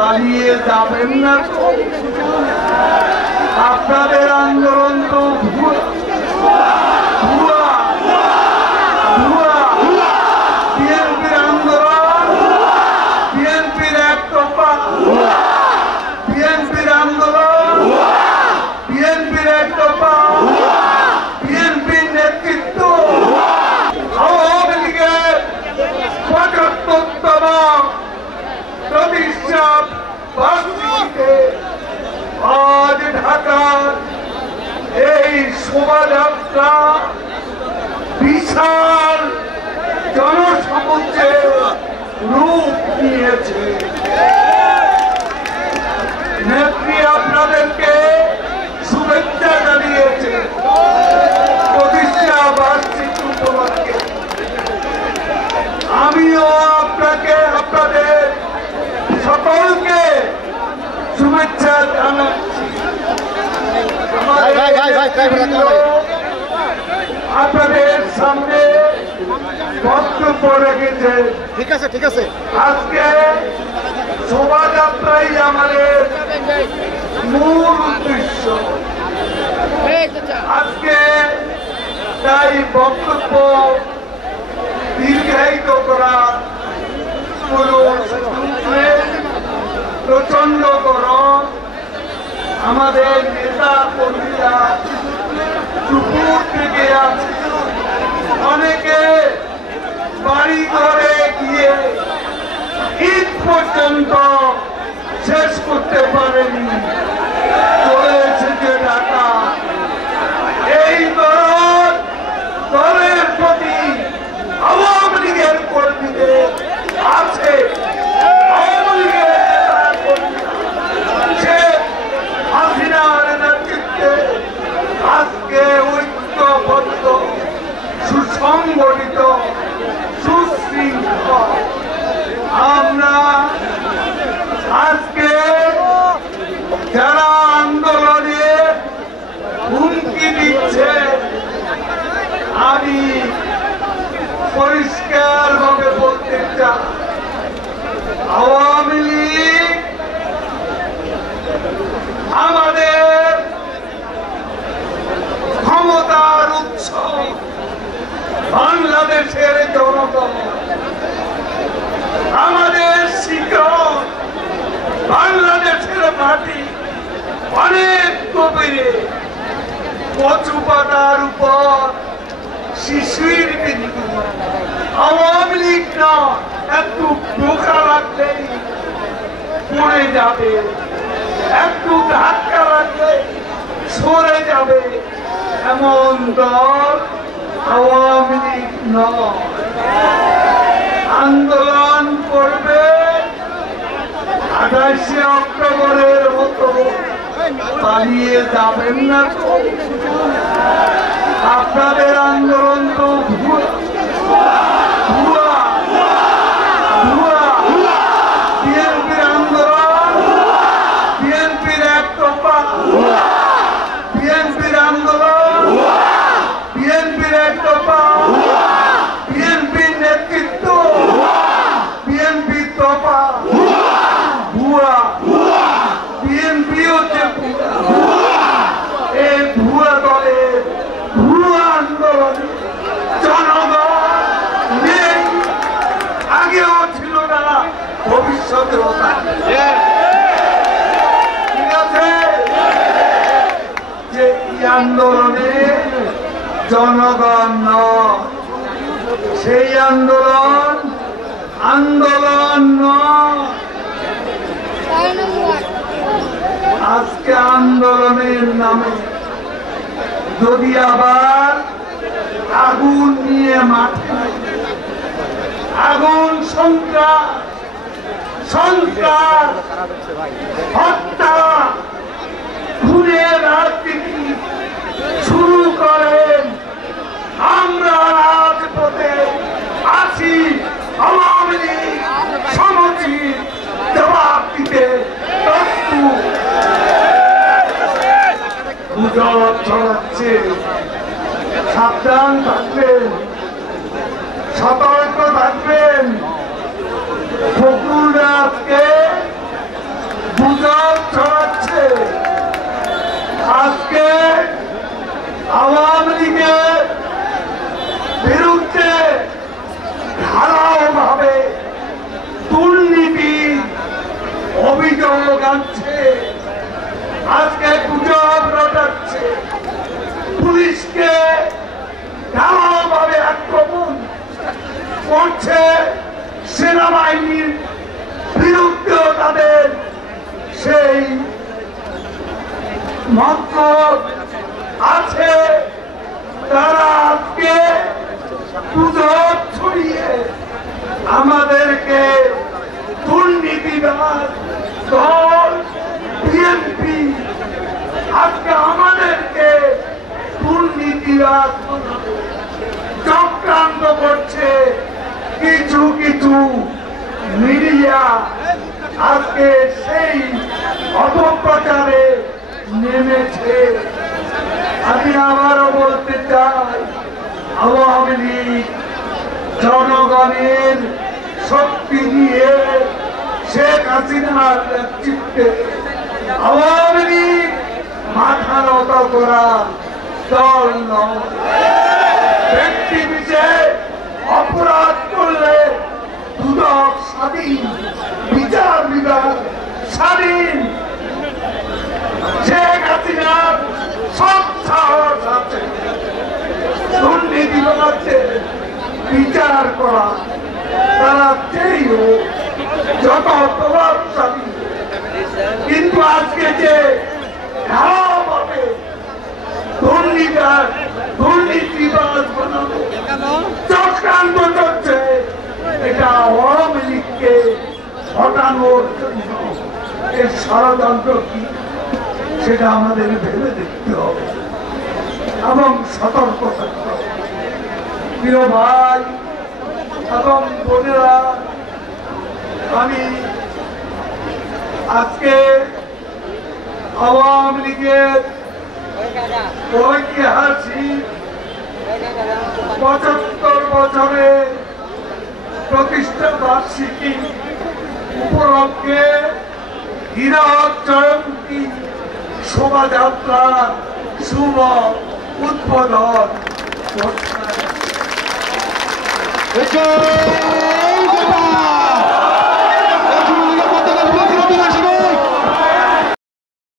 পালিয়ে যাবেন না তো। আপনাদের আন্দোলন তো বিএনপির আন্দোলন, বিএনপির একতরফা, বিএনপির আন্দোলন, বিএনপির একতরফা, বিএনপির নেতৃত্ব আওয়ামী লীগের ৭৫তম প্রতিষ্ঠা বার্ষিকীতে আজ ঢাকার এই শোভাযাত্রা বিশাল জনসমুদ্রে রূপ নিয়েছে। নেত্রী আপনাদেরকে শুভেচ্ছা জানিয়েছে প্রতিষ্ঠা বার্ষিকী উপলক্ষে। আমিও আপনাদের সকলকে শুভেচ্ছা জানাচ্ছি। আপনাদের সামনে বক্তব্য রেখেছে। ঠিক আছে আজকে শোভাযাত্রাই আমাদের মূল উদ্দেশ্য। আজকে তাই বক্তব্য দীর্ঘায়িত করা প্রচন্ড গরম। আমাদের নেতা কর্মীরা দুপুর থেকে আছে, অনেকে বাড়ি ঘরে গিয়ে ঈদ পর্যন্ত শেষ করতে পারেনি, চলে এসেছে ঢাকা। এই দলের প্রতি আওয়ামী লীগের কর্মীদের আছে, আওয়ামী লীগের হাসিনার নেতৃত্বে আজকে ঐক্যবদ্ধ, সুসংগঠিত, সুশৃঙ্খল আমরা আজকে যারা আন্দোলনে হুমকি দিচ্ছে, আমি পরিষ্কার ভাবে বলতে চাই, আওয়ামী লীগ আমাদের ক্ষমতার উৎস, বাংলাদেশের জনগণ, আমাদের শিকড় বাংলাদেশের মাটি অনেক গভীরে, কচু পাতার উপর শিশুর বিন্দু। আওয়ামী লীগ না একটু বোকা লাগলেই পড়ে যাবে, একটু ধাক্কা লাগলে সরে যাবে, এমন দল আওয়ামী লীগ নয়। আন্দোলন করবে ২৮শে অক্টোবরের মতো, পালিয়ে যাবেন না তো। আপনাদের আন্দোলন তো বিএনপির আন্দোলন, বিএনপির একতরফা, বিএনপির আন্দোলন, বিএনপির একতরফা, বিএনপির নেতৃত্ব, বিএনপির তরফা ভুয়া, বিএনপি হচ্ছে এই ভুয়া দলের ভুয়া আন্দোলনে জনগণ নেই, আগেও ছিল না, ভবিষ্যতেও থাকবে। ঠিক আছে, যে এই আন্দোলনে জনগণ নয়, সেই আন্দোলন নয়। আজকে আন্দোলনের নামে যদি আবার আগুন নিয়ে মাঠে, আগুন, সন্ত্রাস, হত্যা, খুনের রাজনীতি শুরু করেন, আমরা রাজপথে আছি। আওয়ামী লীগ সমুচিত জবাব দিতে প্রস্তুত। গুজব ছড়াচ্ছে, সাবধান থাকবেন, সতর্ক থাকবেন। ফখরুল আজকে অভিযোগ আনছে, আজকে গুজব রটাচ্ছে, পুলিশকে ঢালাওভাবে আক্রমণ করছে, সেনাবাহিনীর বিরুদ্ধেও তাদের সেই মন্ত্র আছে। তারা আজকে গুজব ছড়িয়ে আমাদেরকে দুর্নীতিবাদ দল বিএনপি আজকে আমাদেরকে দুর্নীতিবাদ চক্রান্ত করছে। কিছু কিছু মিডিয়া আজকে সেই অপপ্রচারে নেমেছে। আমি আবারও বলতে চাই, আওয়ামী লীগ জনগণের শক্তি দিয়ে শেখ হাসিনার নেতৃত্বে আওয়ামী লীগ মাথা নত করা দল নয়। ব্যক্তি বিশেষ অপরাধ করলে দুদক স্বাধীন, বিচার বিভাগ স্বাধীন। শেখ হাসিনার সব সাহস আছে দুর্নীতিবাদদের বিচার করা। তারা যেই হোক, যত প্রভাবশালী, কিন্তু আজকে যে ঢালাওভাবে দুর্নীতিবাদ বানানো চক্রান্ত চলছে, এটা আওয়ামী লীগকে হটানোর জন্য এর ষড়যন্ত্র কি সেটা আমাদের ভেবে দেখতে হবে এবং সতর্ক থাকতে হবে। প্রিয় ভাই এবং বোনেরা, আমি আজকে আওয়ামী লীগের ঐতিহাসিক ৭৫ বছরে প্রতিষ্ঠা বার্ষিকী উপলক্ষে হীরক জয়ন্তী শোভাযাত্রার শুভ উদ্বোধন করছি।